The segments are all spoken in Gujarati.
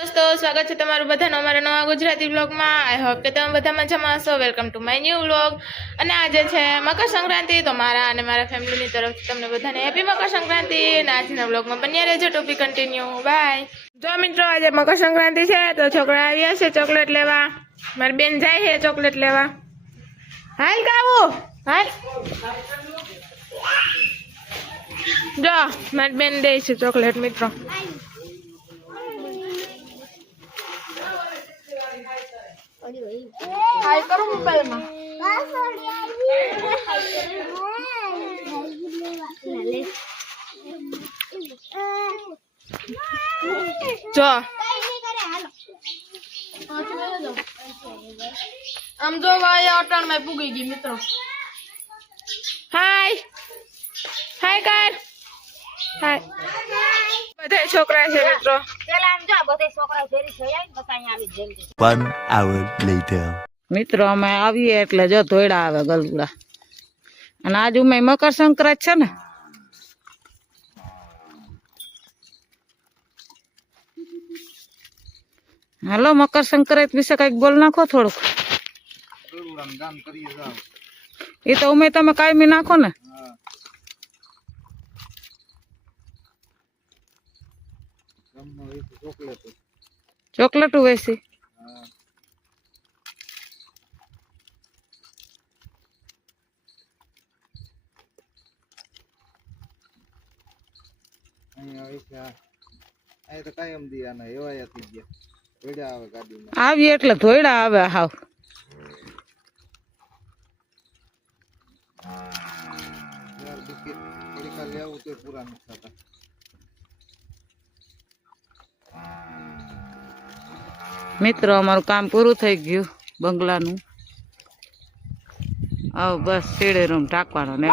दोस्तों स्वागत है तमारू बधानो अमारा नवा गुजराती व्लॉग में। आई होप के तमे बधा मजामां हशो। Welcome to my new vlog. अने आजे छे मकर संक्रांति, तो मारा अने मारा फैमिली तरफ तमने बधाने हेपी मकर संक्रांति। अने आजना व्लॉग में बन्या रहेजो। Topic continue bye. जो मित्रों आज मकर संक्रांति है तो छोकरा आव्या छे चॉकलेट लेवा। मारी बेन जाय है चॉकलेट लेवा। हाल कावू हाल जो मारी बेन दे छे चॉकलेट मित्रों। हाय करो मोबाइल में जो आम जो भाई अटाण में पुगी गई मित्रों। हाय हाय कर हाय बधाई छोकरा छे मित्रों। પેલા આમ જો બધે છોકરા ફેરી થઈ જાય બસ અહીંયા આવી જલ્દી 1 hour later. મિત્રો અમે આવીએ એટલે જો ધોયડા આવે ગલગુડા અને આજ ઉમે મકર સંક્રાંતિ છે ને હાલો મકર સંક્રાંતિ વિશે કઈક બોલ નાખો થોડુંક એ તો ઉમે તમે કાયમી નાખો ને ચોકલેટ વેસી આવી એટલે ધોયડા આવે હાવ મિત્રો અમારું કામ પૂરું થઈ ગયું બંગલાનું આવ બસ શેડે રૂમ ઢાંકવાનો ને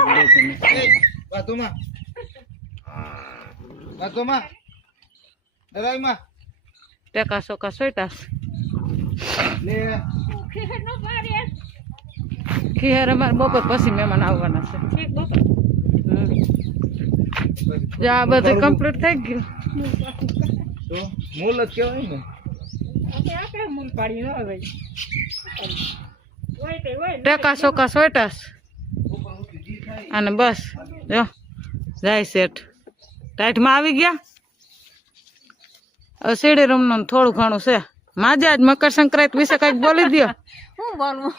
ટેકા સોકા સોઈટાસ ખીહેર અમારે બપોર પછી મહેમાન આવવાના છે આ બધું કમ્પ્લીટ થઈ ગયું મૂલ જ કહેવાય ને ટેકા સોકા સોઈટાસ અને બસ જો જાય શેઠ ટાઈટમાં આવી ગયા હવે સીડી રૂમ નું થોડું ઘણું છે માજે આજ મકર સંક્રાંતિ વિશે કઈક બોલી દો હું બોલવું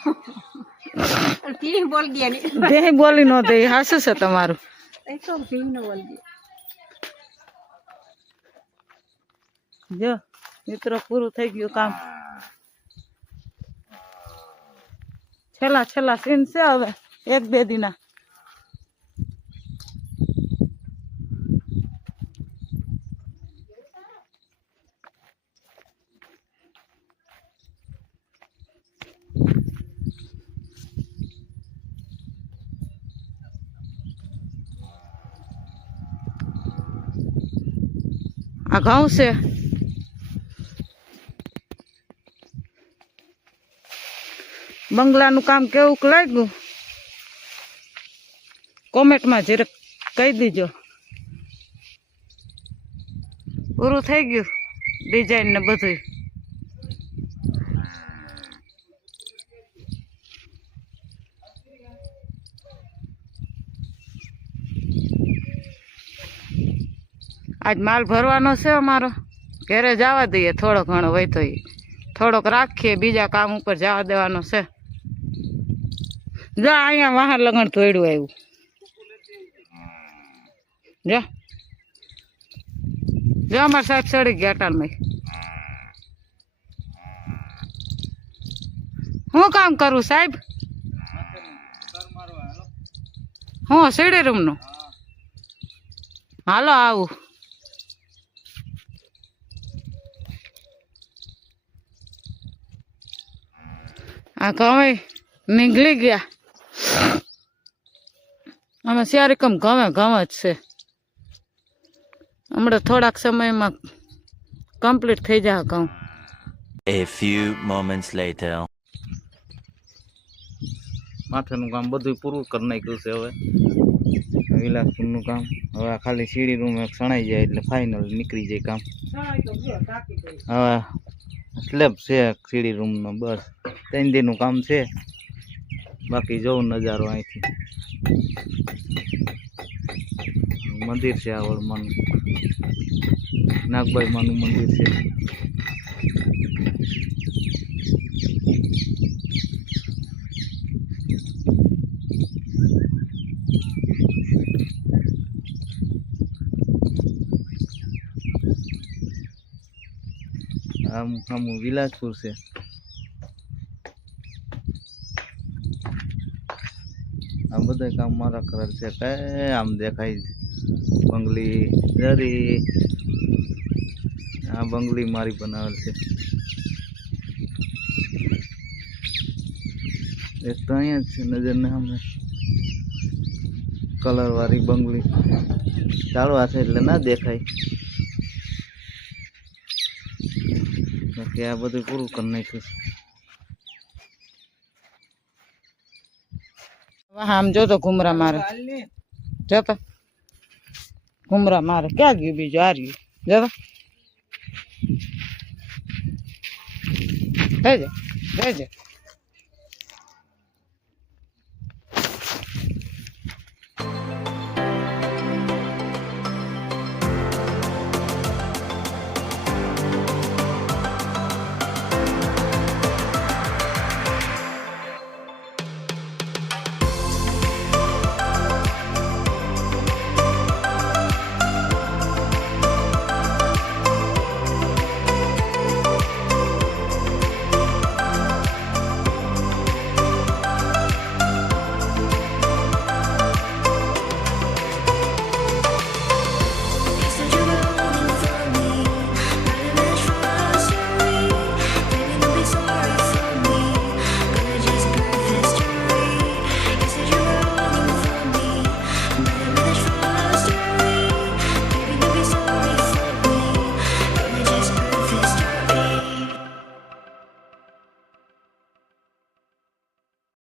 તી બોલ ગયા ને બે બોલી નો દે હાસુ છે તમારું એ તો ભીમ ન બોલ દે જો મિત્રો પૂરું થઈ ગયું કામ છેલ્લા સીન છે હવે એક બે દિના આ ઘઉં છે બંગલાનું કામ કેવું લાગ્યું કોમેન્ટમાં જરાક કહી દીજો પૂરું થઈ ગયું ડિઝાઇન ને બધું આજ માલ ભરવાનો છે અમારો ઘરે જવા દઈએ થોડો ઘણો હોય તો થોડોક રાખીએ બીજા કામ ઉપર જવા દેવાનો છે જો અહીંયા વાહન લગણ ધોયડું આવ્યું જો જો અમારા સાહેબ ચડી ગયા અટાણમાં હું કામ કરું સાહેબ હું સીડી રૂમ નું હાલો આવું આ ઘઉં નીકળી ગયા અમે શિયારીકમ ઘઉં જ છે હમણાં થોડાક સમયમાં કમ્પ્લીટ થઈ જાય ઘઉં A few moments later. માથેનું કામ બધું પૂરું કરી નાખ્યું છે હવે વિલાસપુરનું કામ હવે આ ખાલી સીડી રૂમ એક સણાઈ જાય એટલે ફાઇનલ નીકળી જાય કામ. હવે સ્લેબ છે સીડી રૂમનો, બસ 3 દિનનું કામ છે. બાકી જોઉં નજારો અહીંથી. મંદિર છે આ વળમાનું, નાગબાઈ માનું મંદિર છે. આમ વિલાસપુર છે. આ બધા કામ મારા કરેલ છે. કઈ આમ દેખાય બંગલી જરી, આ બંગલી મારી બનાવેલ છે. એક તો અહીંયા જ છે નજર ને સામે કલર વાળી બંગલી. ચાલવા છે એટલે ના દેખાય. બાકી આ બધું પૂરું કરી નાખ્યું છે. આમ જો તો ઘુમરા મારે, જતો ઘુમરા મારે. ક્યાં ગયું બીજું? આ રહ્યું, જતો જઈ જા.